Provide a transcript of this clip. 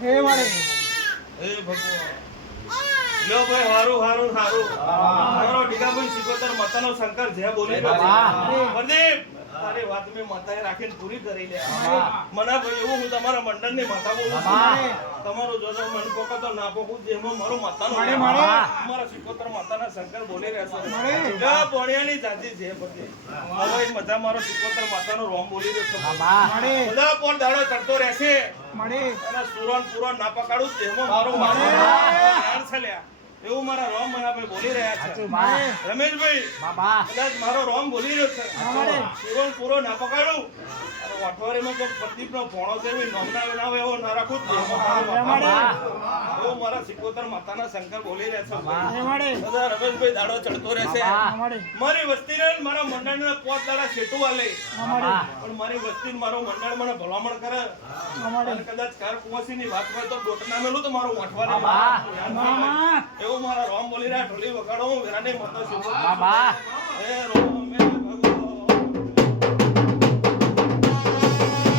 હે મારે હે ભગવાન લો ભાઈ હારું હારું હારું મારો ડીગાભાઈ સિકોતર માતાનો શંકર જે બોલી રહ્યો પ્રદીપ તારી વાત મેં માતાએ રાખીને પૂરી કરી લે મને ભાઈ એવું હું તમારા મંડળની માતા બોલું છું તમારું જોજો મન પોકો તો ના પોકું જેમાં મારો માતાનો મારા સિકોતર માતાના શંકર બોલી રહ્યા છે લે પોણિયાની જાતિ છે પછી હવે મજા મારો સિકોતર માતાનો રોમ બોલી રહ્યો છે બધા પોણ દાડો ચડતો રહેશે મળે અને સુરન પુરાણ ના પકાડું જેમાં મારો માતા છે લ્યા એવું મારા રોમ મનાભાઈ બોલી રહ્યા છે રમેશભાઈ કદાચ મારો રોમ બોલી રહ્યો છે સુરન પૂરો ના પકાડું અને અઠવાડિયામાં તો પ્રદીપનો ભોણો છે એવી નોમના બનાવે એવો ના રાખું એવું મારા સિકોતર માતાના શંકર બોલી રહ્યા છે બધા રમેશભાઈ દાડો ચડતો રહેશે મારી વસ્તીને મારા મંડળને 5 દાડા છેટું આલે પણ મારી વસ્તી મારો મંડળ મને ભલામણ કરે અને કદાચ કાર કુંવસીની વાત હોય તો ડોટના મેલું તો મારું વાંઠવાનું એવું મારા રોમ બોલી રહ્યા ઢોલી વગાડો હું વેરાની માતા છું